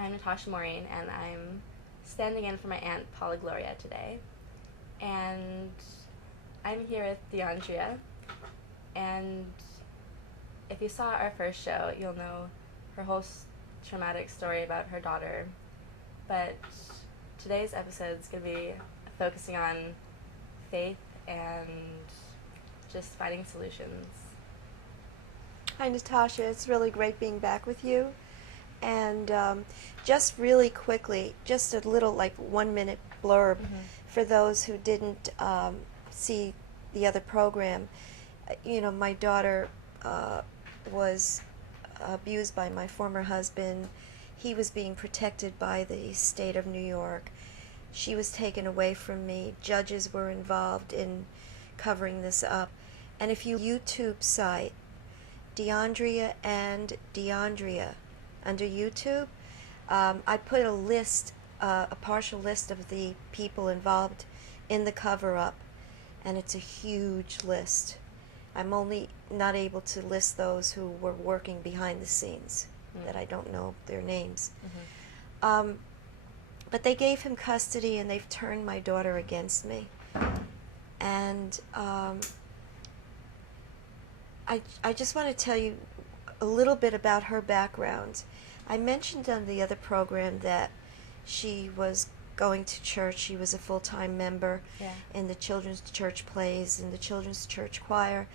I'm Natasha Maureen, and I'm standing in for my Aunt Paula Gloria today. And I'm here with Dyandria, and if you saw our first show, you'll know her whole traumatic story about her daughter. But today's episode is going to be focusing on faith and just finding solutions. Hi, Natasha. It's really great being back with you. And just really quickly, just a little 1 minute blurb for those who didn't see the other program. My daughter was abused by my former husband. He was being protected by the state of New York. She was taken away from me. Judges were involved in covering this up. And if you YouTube site Dyandria and Dyandria under YouTube, I put a list, a partial list of the people involved in the cover-up, and it's a huge list. I'm only not able to list those who were working behind the scenes, that I don't know their names. But they gave him custody, and they've turned my daughter against me. And I just want to tell you a little bit about her background. I mentioned on the other program that she was going to church. She was a full-time member in the children's church plays, in the children's church choir,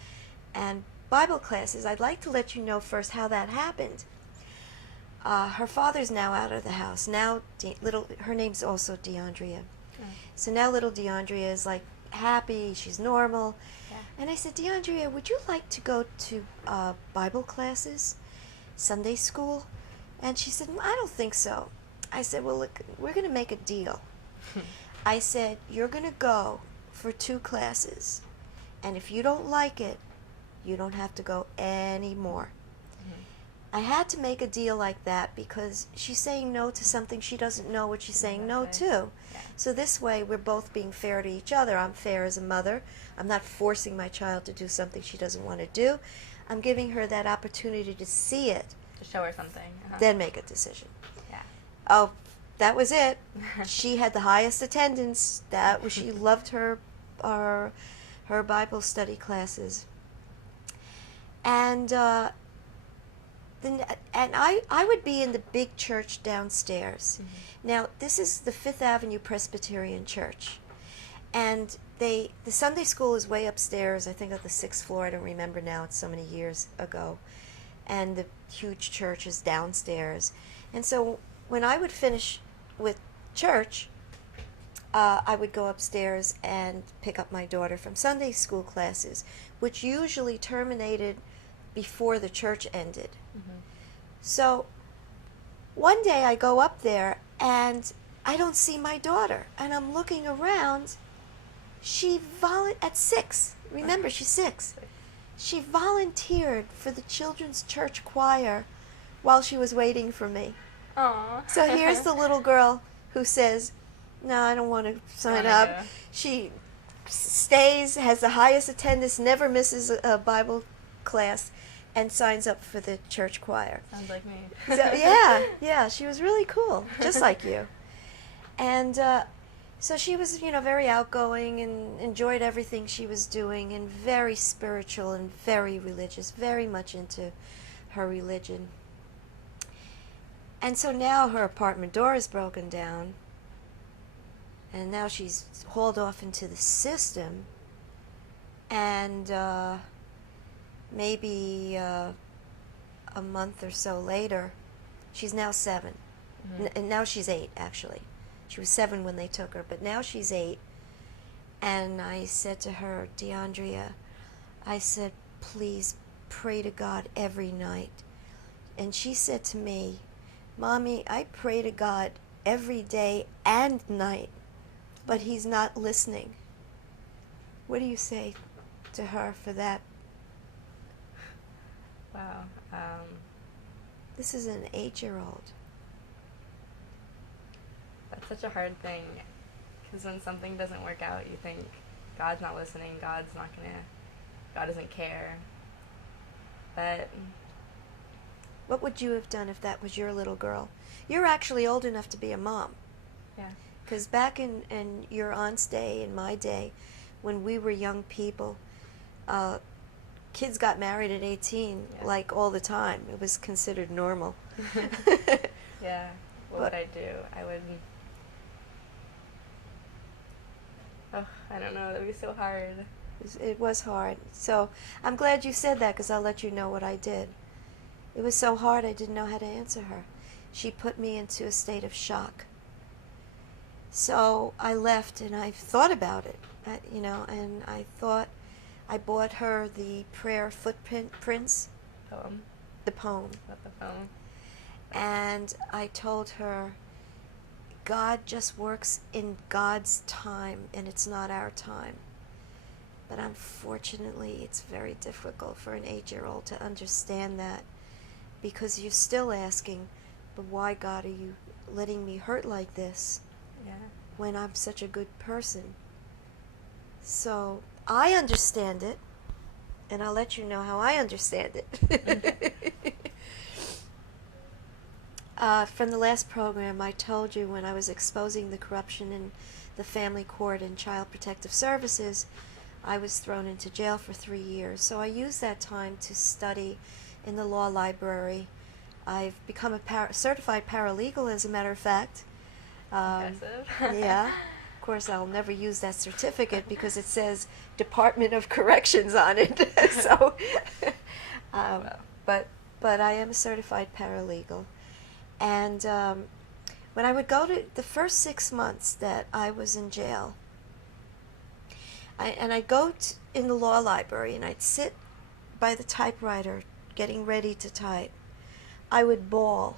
and Bible classes. I'd like to let you know first how that happened. Her father's now out of the house. Now, her name's also Dyandria. So now little Dyandria is happy, she's normal. And I said, Dyandria, would you like to go to Bible classes, Sunday school? And she said, I don't think so. I said, well, look, we're going to make a deal. I said, you're going to go for 2 classes, and if you don't like it, you don't have to go anymore. I had to make a deal like that because she's saying no to something she doesn't know what she's saying no to. So this way, we're both being fair to each other. I'm fair as a mother. I'm not forcing my child to do something she doesn't want to do. I'm giving her that opportunity to see it. To show her something. Then make a decision. Yeah. Oh, that was it. She had the highest attendance. She loved her Bible study classes. And I would be in the big church downstairs. Now, this is the Fifth Avenue Presbyterian Church. And the Sunday school is way upstairs, I think on the 6th floor. I don't remember now. It's so many years ago. And the huge church is downstairs. And so when I would finish with church, I would go upstairs and pick up my daughter from Sunday school classes, which usually terminated before the church ended. So one day I go up there and I don't see my daughter, and I'm looking around. At 6, remember she's 6, she volunteered for the children's church choir while she was waiting for me. Aww. So here's the little girl who says, no, I don't want to sign up. She stays, has the highest attendance, never misses a Bible class, and signs up for the church choir. Sounds like me. So, yeah, she was really cool, just like you. And so she was, very outgoing and enjoyed everything she was doing, and very spiritual and very religious, very much into her religion. And so now her apartment door is broken down, and now she's hauled off into the system, and maybe a month or so later, she's now 7. And now she's 8, actually. She was 7 when they took her, but now she's 8. And I said to her, Dyandria, I said, please pray to God every night. And she said to me, Mommy, I pray to God every day and night, but He's not listening. What do you say to her for that? Wow. This is an 8-year-old. That's such a hard thing, because when something doesn't work out, you think God's not listening, God doesn't care. But What would you have done if that was your little girl? You're actually old enough to be a mom. Yeah. Because back in your aunt's day, in my day, when we were young people, kids got married at 18, Yeah. like all the time. It was considered normal. Yeah. What would I do? I would... Oh, I don't know. That would be so hard. It was hard. So I'm glad you said that, because I'll let you know what I did. It was so hard I didn't know how to answer her. She put me into a state of shock. So I left, and I thought about it, and I thought I bought her the prayer footprints. Poem. The poem. Not the poem. And I told her, God just works in God's time, and it's not our time. But unfortunately, it's very difficult for an 8-year-old to understand that, because you're still asking, but why, God, are you letting me hurt like this? Yeah. When I'm such a good person? So I understand it, and I'll let you know how I understand it. From the last program, I told you when I was exposing the corruption in the family court and child protective services, I was thrown into jail for 3 years. So I used that time to study in the law library. I've become a certified paralegal, as a matter of fact. Impressive. Yeah. Of course, I'll never use that certificate because it says Department of Corrections on it. So, Well. but I am a certified paralegal. And when I would go to the first 6 months that I was in jail, I'd go in the law library, and I'd sit by the typewriter getting ready to type. I would bawl.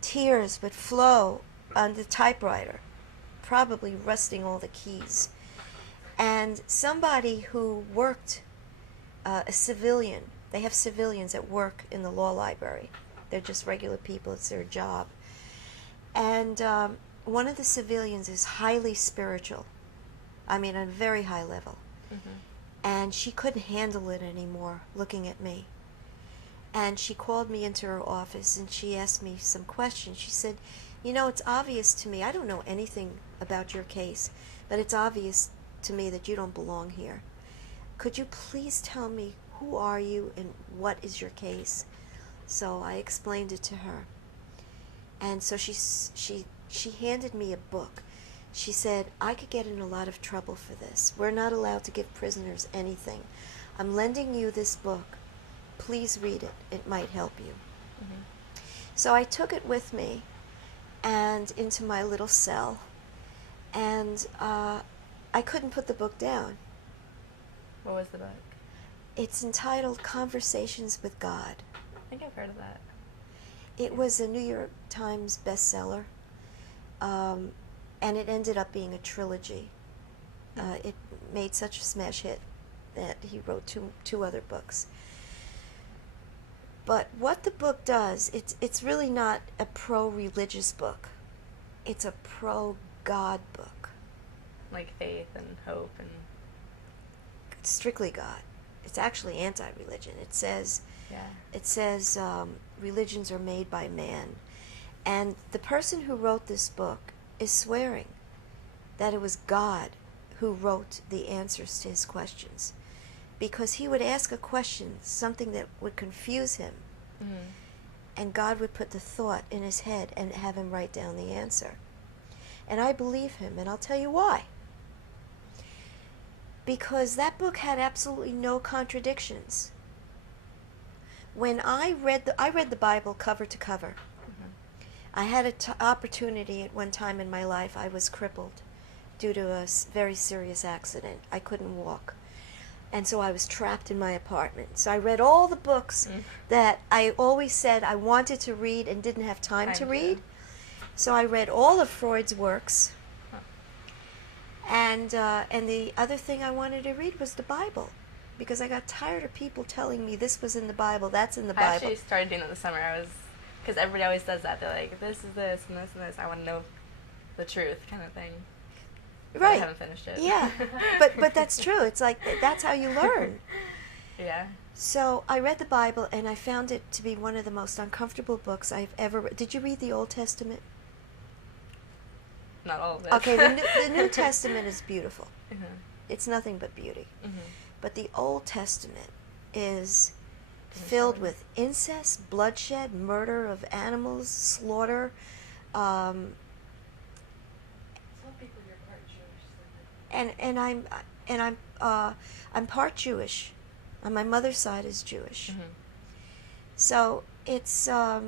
Tears would flow on the typewriter, probably rusting all the keys. And somebody who worked, a civilian, they have civilians that work in the law library. They're just regular people, it's their job. And one of the civilians is highly spiritual. I mean, on a very high level. Mm-hmm. And she couldn't handle it anymore, looking at me. And she called me into her office, and she asked me some questions. She said, it's obvious to me, I don't know anything about your case, but it's obvious to me that you don't belong here. Could you please tell me, who are you and what is your case? So I explained it to her. And so she handed me a book. She said, I could get in a lot of trouble for this. We're not allowed to give prisoners anything. I'm lending you this book. Please read it. It might help you. Mm-hmm. So I took it with me and into my little cell. And I couldn't put the book down. What was the book? It's entitled Conversations with God. I think I've heard of that. It was a New York Times bestseller. And it ended up being a trilogy. It made such a smash hit that he wrote two other books. But what the book does, it's really not a pro-religious book. It's a pro-God book. Like faith and hope and... It's strictly God. It's actually anti-religion. It says religions are made by man. And the person who wrote this book is swearing that it was God who wrote the answers to his questions, because he would ask a question, something that would confuse him, Mm-hmm. and God would put the thought in his head and have him write down the answer. And I believe him, and I'll tell you why. Because that book had absolutely no contradictions. When I read the Bible cover to cover. I had an opportunity at one time in my life. I was crippled due to a very serious accident. I couldn't walk. And so I was trapped in my apartment. So I read all the books that I always said I wanted to read and didn't have time to read. So I read all of Freud's works. Huh. And the other thing I wanted to read was the Bible, because I got tired of people telling me this was in the Bible, that's in the Bible. I actually started doing that this summer. Because everybody always does that. They're like, this is this and this and this. I want to know the truth, kind of thing. But Right. I haven't finished it. Yeah, but that's true. It's like, that's how you learn. Yeah. So I read the Bible, and I found it to be one of the most uncomfortable books I've ever read. Did you read the Old Testament? Not all of it. Okay, the New Testament is beautiful. Mm-hmm. It's nothing but beauty. Mm-hmm. But the Old Testament is filled with incest, bloodshed, murder of animals, slaughter. Some people you're part Jewish. I'm part Jewish. On my mother's side is Jewish. Mm-hmm. So it's I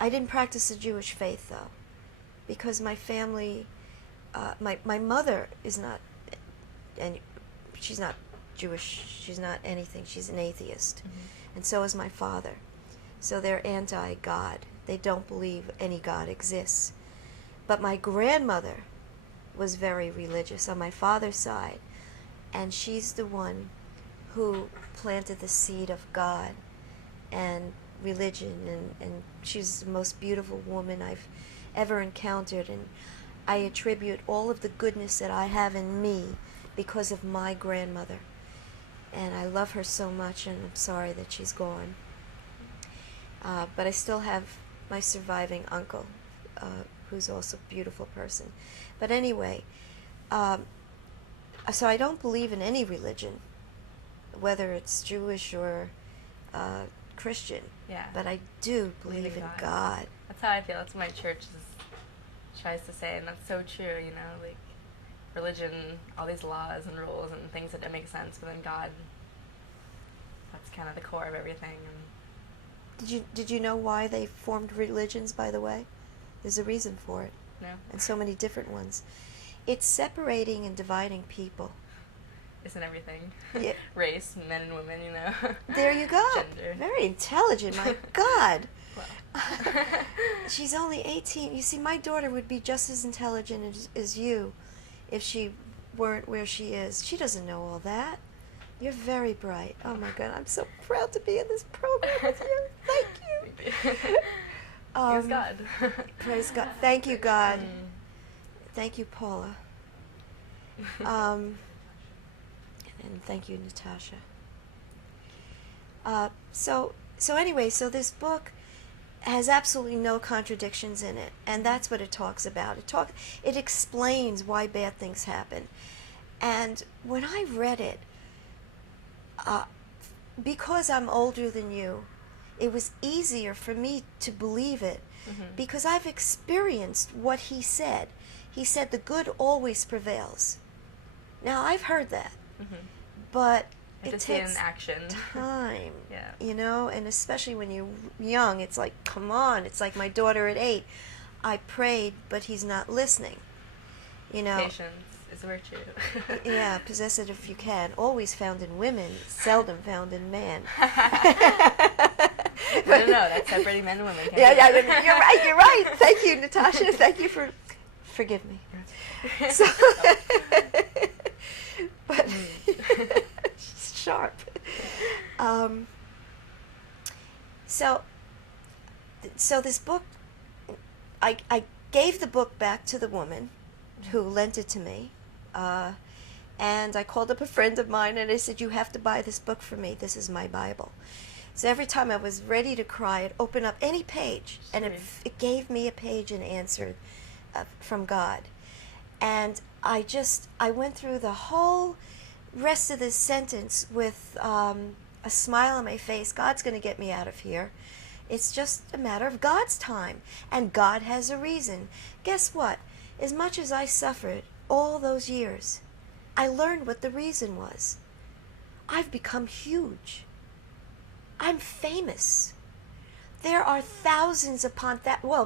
didn't practice the Jewish faith though, because my family, my mother is not, and she's not Jewish. She's not anything. She's an atheist, Mm-hmm. and so is my father. So they're anti-God. They don't believe any God exists. But my grandmother was very religious on my father's side, and she's the one who planted the seed of God and religion, and she's the most beautiful woman I've ever encountered, and I attribute all of the goodness that I have in me because of my grandmother, and I love her so much, and I'm sorry that she's gone. But I still have my surviving uncle, who's also a beautiful person. But anyway, so I don't believe in any religion, whether it's Jewish or Christian. Yeah. But I do believe in God. That's how I feel. That's what my church tries to say, and that's so true, you know, like religion, all these laws and rules and things that don't make sense, but then God, that's kind of the core of everything. And Did you know why they formed religions, by the way? There's a reason for it. no, And so many different ones. It's separating and dividing people. isn't everything Yeah. race, men and women, you know? There you go. Gender. Very intelligent, my God. Well. She's only 18. You see, my daughter would be just as intelligent as you if she weren't where she is. She doesn't know all that. You're very bright. Oh my God, I'm so proud to be in this program with you. Thank you. Praise God. Praise God. Thank you, God. Mm. Thank you, Paula. And thank you, Natasha. So anyway, so this book has absolutely no contradictions in it, and that's what it talks about. It explains why bad things happen. And when I read it, because I'm older than you, it was easier for me to believe it, Mm-hmm. because I've experienced what he said. He said the good always prevails. Now, I've heard that, Mm-hmm. but You have it to see it takes in action. time, Yeah. you know, and especially when you're young, it's like, come on. It's like my daughter at 8. I prayed, but he's not listening, you know. Patience is a virtue. Yeah, possess it if you can. Always found in women, seldom found in man. No, that's separating men and women. Can't Yeah, do yeah, that. you're right. Thank you, Natasha. Thank you for, forgive me. So, but sharp. So this book, I gave the book back to the woman who lent it to me, and I called up a friend of mine and I said, "You have to buy this book for me. This is my Bible." So every time I was ready to cry, I'd open up any page, and it gave me a page and answered from God. And I went through the whole rest of this sentence with a smile on my face. God's going to get me out of here. It's just a matter of God's time, and God has a reason. Guess what? As much as I suffered all those years, I learned what the reason was. I've become huge. I'm famous. There are thousands upon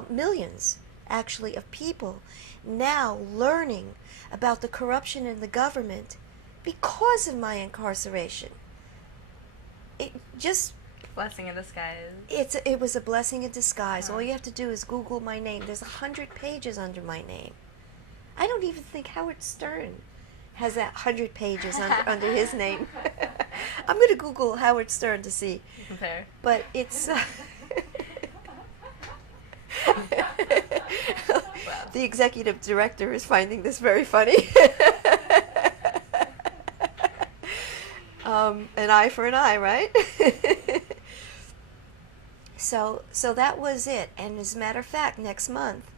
millions, actually, of people now learning about the corruption in the government because of my incarceration. It just... Blessing in disguise. It was a blessing in disguise. All you have to do is Google my name. There's 100 pages under my name. I don't even think Howard Stern has that 100 pages under his name. I'm going to Google Howard Stern to see. Compare. But it's... The executive director is finding this very funny. An eye for an eye, right? So that was it. And as a matter of fact, next month,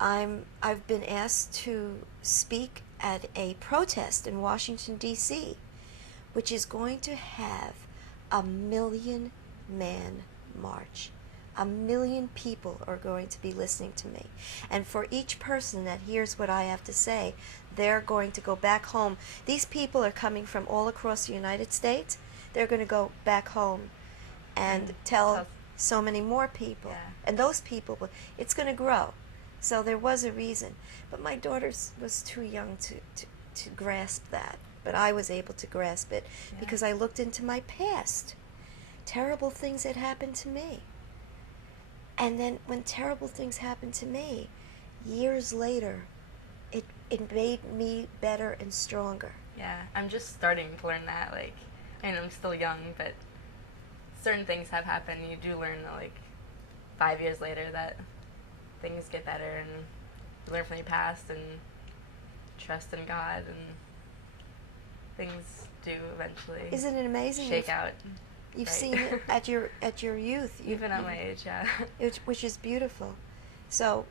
I've been asked to speak at a protest in Washington, D.C., which is going to have a 1,000,000-man march. 1,000,000 people are going to be listening to me. And for each person that hears what I have to say, they're going to go back home. These people are coming from all across the United States. They're going to go back home and tell so many more people. Yeah. And those people, it's going to grow. So there was a reason. But my daughter was too young to grasp that. But I was able to grasp it because I looked into my past. Terrible things had happened to me. And then when terrible things happened to me, years later, it made me better and stronger. Yeah, I'm just starting to learn that. Like, I mean, I'm still young, but certain things have happened. You do learn, like, 5 years later that things get better, and you learn from your past and trust in God, and things do eventually Isn't it amazing? shake out. You've right? seen it at your youth. Even at my age, yeah. Which is beautiful. So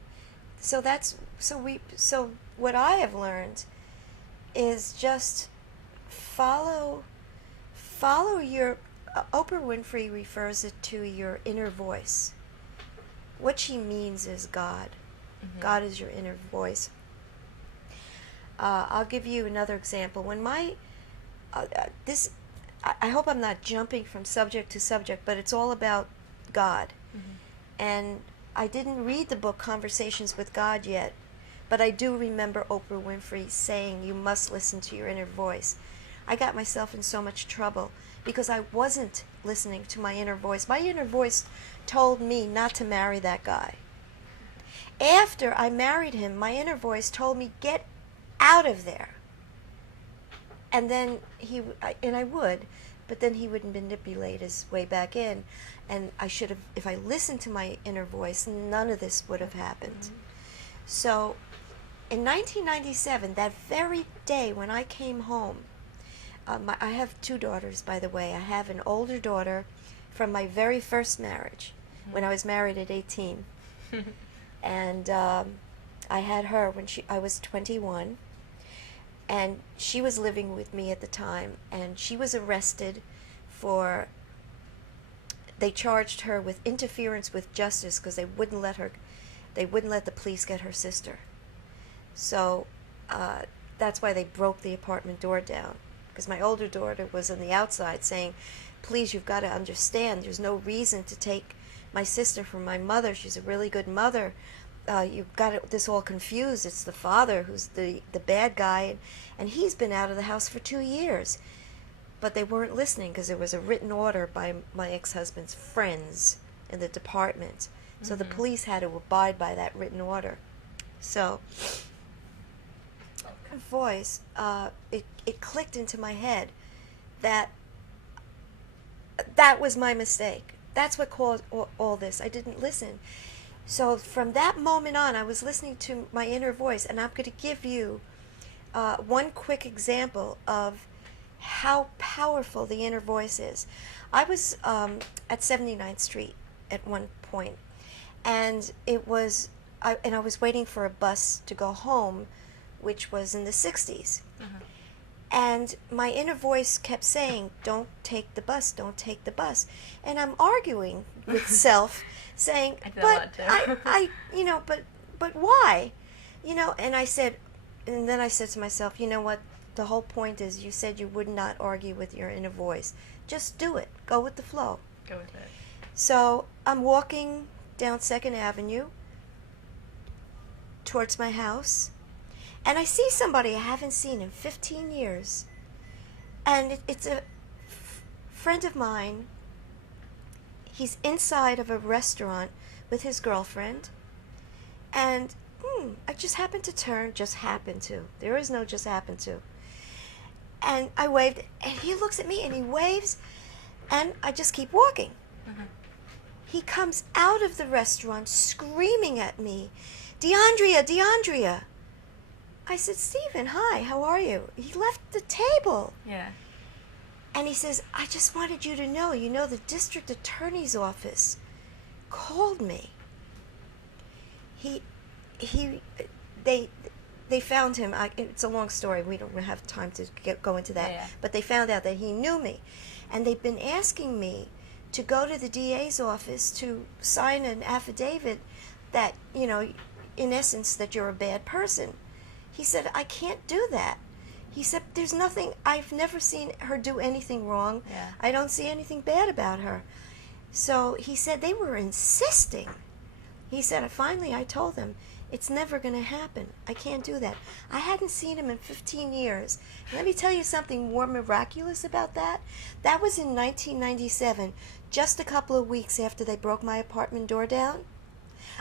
what I have learned is just follow your Oprah Winfrey refers it to your inner voice. What she means is God. Mm-hmm. God is your inner voice. I'll give you another example. When I hope I'm not jumping from subject to subject, but it's all about God. Mm-hmm. And I didn't read the book Conversations with God yet, but I do remember Oprah Winfrey saying, you must listen to your inner voice. I got myself in so much trouble because I wasn't listening to my inner voice. My inner voice told me not to marry that guy. After I married him, my inner voice told me, get out of there. And then I would, but then he would manipulate his way back in. And I should have, if I listened to my inner voice, none of this would have happened. Mm-hmm. So in 1997, that very day when I came home, I have 2 daughters, by the way. I have an older daughter from my very first marriage, when I was married at 18. And I had her when I was 21. And she was living with me at the time, and she was arrested they charged her with interference with justice because they wouldn't let the police get her sister. So that's why they broke the apartment door down, because my older daughter was on the outside saying, please, you've got to understand, there's no reason to take my sister from my mother. She's a really good mother. You've got this all confused. It's the father who's the bad guy, and he's been out of the house for 2 years. But they weren't listening because there was a written order by my ex-husband's friends in the department. So the police had to abide by that written order. So her voice, it clicked into my head that was my mistake. That's what caused all this. I didn't listen. So from that moment on, I was listening to my inner voice, and I'm going to give you one quick example of how powerful the inner voice is. I was at 79th Street at one point, and I was waiting for a bus to go home, which was in the 60s. Uh-huh. And my inner voice kept saying, don't take the bus, don't take the bus. And I'm arguing with self, saying, but but why? And then I said to myself, you know what? The whole point is you said you would not argue with your inner voice. Just do it. Go with the flow. Go with it. So I'm walking down 2nd Avenue towards my house, and I see somebody I haven't seen in 15 years. And it's a friend of mine. He's inside of a restaurant with his girlfriend, and I just happened to turn, there is no just happened to. And I waved, and he looks at me, and he waves, and I just keep walking. Uh-huh. He comes out of the restaurant screaming at me, Dyandria, Dyandria. I said, Stephen, hi, how are you? He left the table. Yeah. And he says, I just wanted you to know, the district attorney's office called me. He, they found him. It's a long story. We don't have time to go into that. Yeah. But they found out that he knew me. And they've been asking me to go to the DA's office to sign an affidavit that, in essence, that you're a bad person. He said, I can't do that. He said, there's nothing, I've never seen her do anything wrong. Yeah. I don't see anything bad about her. So he said they were insisting. He said, finally I told them, it's never going to happen. I can't do that. I hadn't seen him in 15 years. And let me tell you something more miraculous about that. That was in 1997, just a couple of weeks after they broke my apartment door down.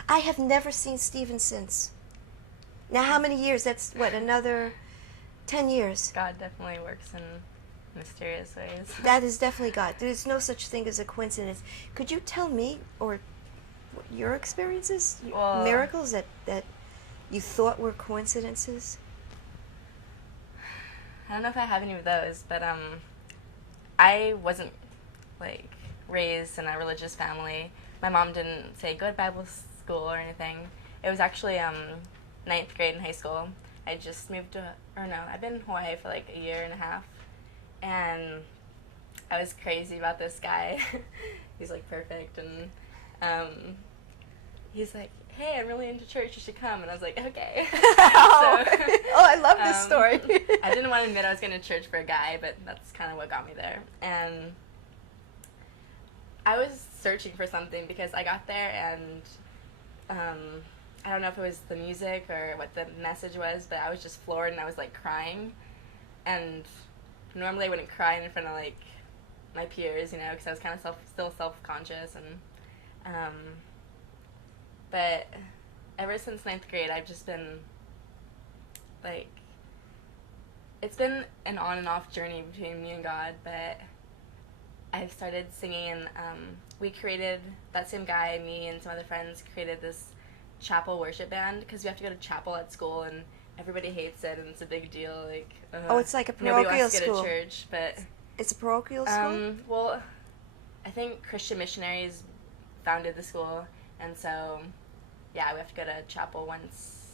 I have never seen Stephen since. Now, how many years? That's, another 10 years. God definitely works in mysterious ways. That is definitely God. There's no such thing as a coincidence. Could you tell me, or your experiences, Well, miracles that you thought were coincidences? I don't know if I have any of those, but I wasn't raised in a religious family. My mom didn't say go to Bible school or anything. It was actually ninth grade in high school. I just moved to, I've been in Hawaii for a year and a half, and I was crazy about this guy. He's perfect, and he's like, hey, I'm really into church, you should come. And I was like, okay. I love this story. I didn't want to admit I was going to church for a guy, but that's kind of what got me there. And I was searching for something because I got there and I don't know if it was the music or what the message was, but I was just floored and I was crying. And normally I wouldn't cry in front of my peers, because I was kind of still self-conscious. And but ever since ninth grade, I've just been it's been an on and off journey between me and God, but I've started singing, and we created, that same guy, me and some other friends, created this chapel worship band, because we have to go to chapel at school, and everybody hates it, and it's a big deal. It's like a nobody parochial wants to go school. to church, but It's a parochial school? well, I think Christian missionaries founded the school, and so, yeah, we have to go to chapel once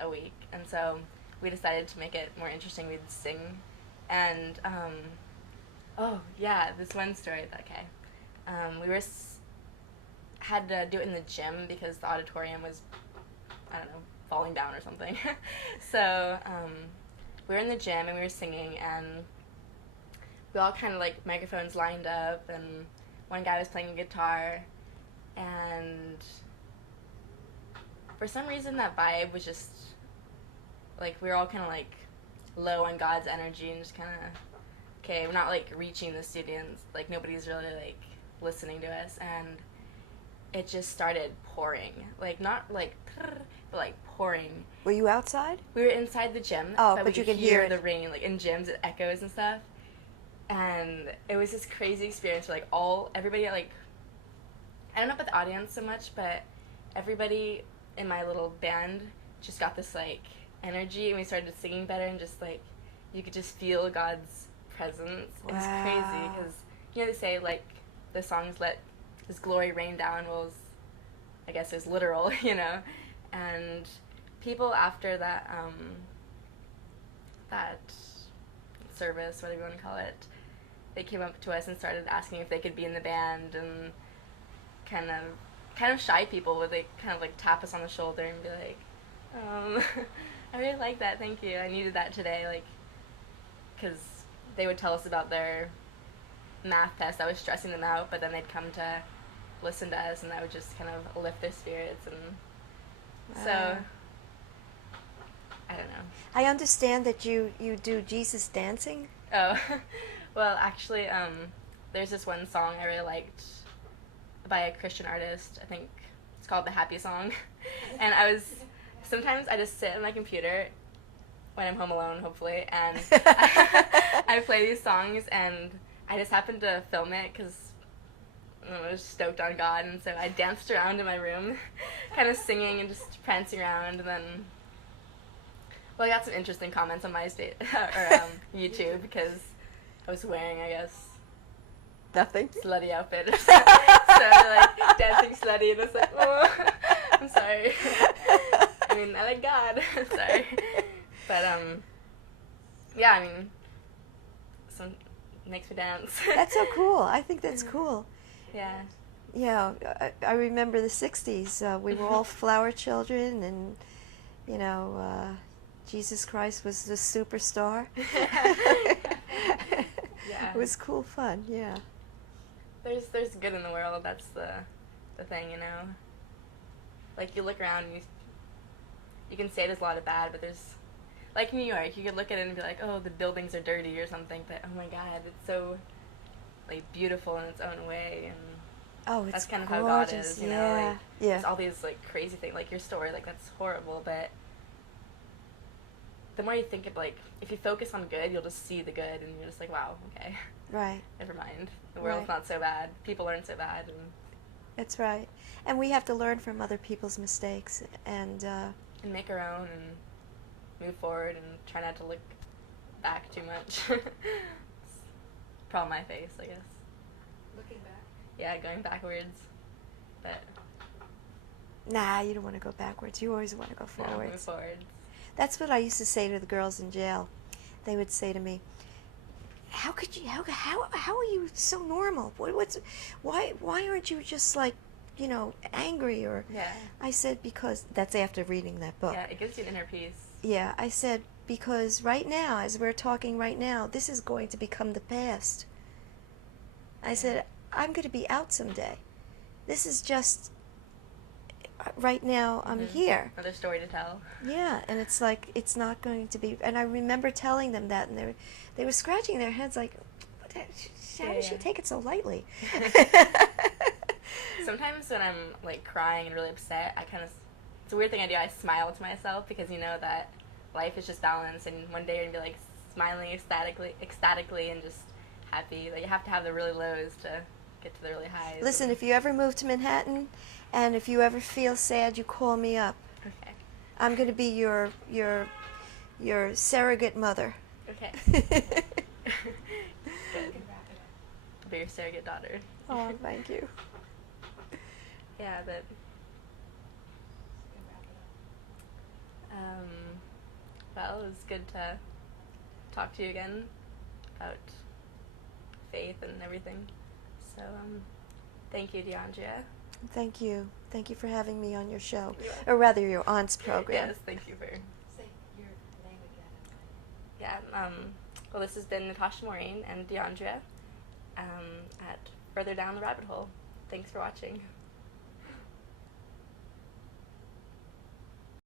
a week, and so we decided to make it more interesting. We'd sing, and, this one story, we had to do it in the gym because the auditorium was, falling down or something. So, we were in the gym, and we were singing, and we all kind of, microphones lined up, and one guy was playing a guitar, and for some reason that vibe was just, we were all kind of, low on God's energy, and just kind of, okay, we're not, reaching the students, nobody's really, listening to us, and it just started pouring, not, but, pouring. Were you outside? We were inside the gym, but we you could could hear the rain, in gyms, it echoes and stuff. And it was this crazy experience where, everybody, I don't know about the audience so much, but everybody in my little band just got this, energy, and we started singing better, and just, you could just feel God's presence. It was crazy, because, they say, the songs let His glory rain down. Well, I guess it was literal, and people after that, that service, whatever you want to call it, they came up to us and started asking if they could be in the band, and kind of shy people would kind of tap us on the shoulder and be like, I really like that, thank you, I needed that today, because they would tell us about their math test that was stressing them out, but then they'd come to listen to us, and that would just kind of lift their spirits, and so, I don't know. I understand that you do Jesus dancing. Oh, well, actually, there's this one song I really liked by a Christian artist. I think it's called The Happy Song. And sometimes I just sit on my computer when I'm home alone, hopefully, and I play these songs, and I just happened to film it because I was stoked on God, and so I danced around in my room, kind of singing and just prancing around, and then, well, I got some interesting comments on MySpace, or YouTube, because I was wearing, I guess, Nothing. slutty outfit. So like dancing slutty, and it's like, oh, I'm sorry. I mean, I like God. Sorry, but yeah. I mean, some makes me dance. That's so cool. I think that's cool. Yeah. Yeah, I remember the 60s. We were all flower children, and, you know, Jesus Christ was the superstar. Yeah. It was cool fun, yeah. There's good in the world. That's the thing, you know. Like, you look around and you can say there's a lot of bad, but there's, like New York, you could look at it and be like, oh, the buildings are dirty or something, but oh my God, it's so, like, beautiful in its own way, and Oh, it's that's kind of gorgeous. how God is, you know, like, yeah. there's all these, like, crazy things, like your story, like, that's horrible, but the more you think of, like, if you focus on good, you'll just see the good, and you're just like, wow, okay, Right. never mind, the world's Right. not so bad, people aren't so bad, and That's right. And we have to learn from other people's mistakes, and make our own, and move forward, and try not to look back too much. It's probably my face, I guess. Looking back. Yeah, going backwards, but nah, you don't want to go backwards. You always want to go no, move forwards. forwards. That's what I used to say to the girls in jail. They would say to me, "How could you? How are you so normal? Why aren't you just like, you know, angry?" Or Yeah. I said, because that's after reading that book. Yeah, it gives you an inner peace. Yeah, I said, because right now, as we're talking right now, this is going to become the past. I said, I'm going to be out someday. This is just, right now, I'm Mhm. here. Another story to tell. Yeah, and it's like, it's not going to be, and I remember telling them that, and they were scratching their heads like, how does she Yeah. take it so lightly? Sometimes when I'm, like, crying and really upset, I kind of, it's a weird thing I do, I smile to myself, because you know that life is just balance, and one day you're going to be, like, smiling ecstatically and just happy. Like, you have to have the really lows to get to the really highs. Listen, if you ever move to Manhattan, and if you ever feel sad, you call me up. Okay. I'm going to be your surrogate mother. Okay. You Good. can wrap it up. Be your surrogate daughter. Oh, thank you. Yeah, but, You can wrap it up. well, it was good to talk to you again about faith and everything. So, thank you, Dyandria. Thank you. Thank you for having me on your show. You're welcome. Or rather, your aunt's program. Yes, thank you for, Say your name again. yeah, well, this has been Natasha Maureen and Dyandria, at Further Down the Rabbit Hole. Thanks for watching.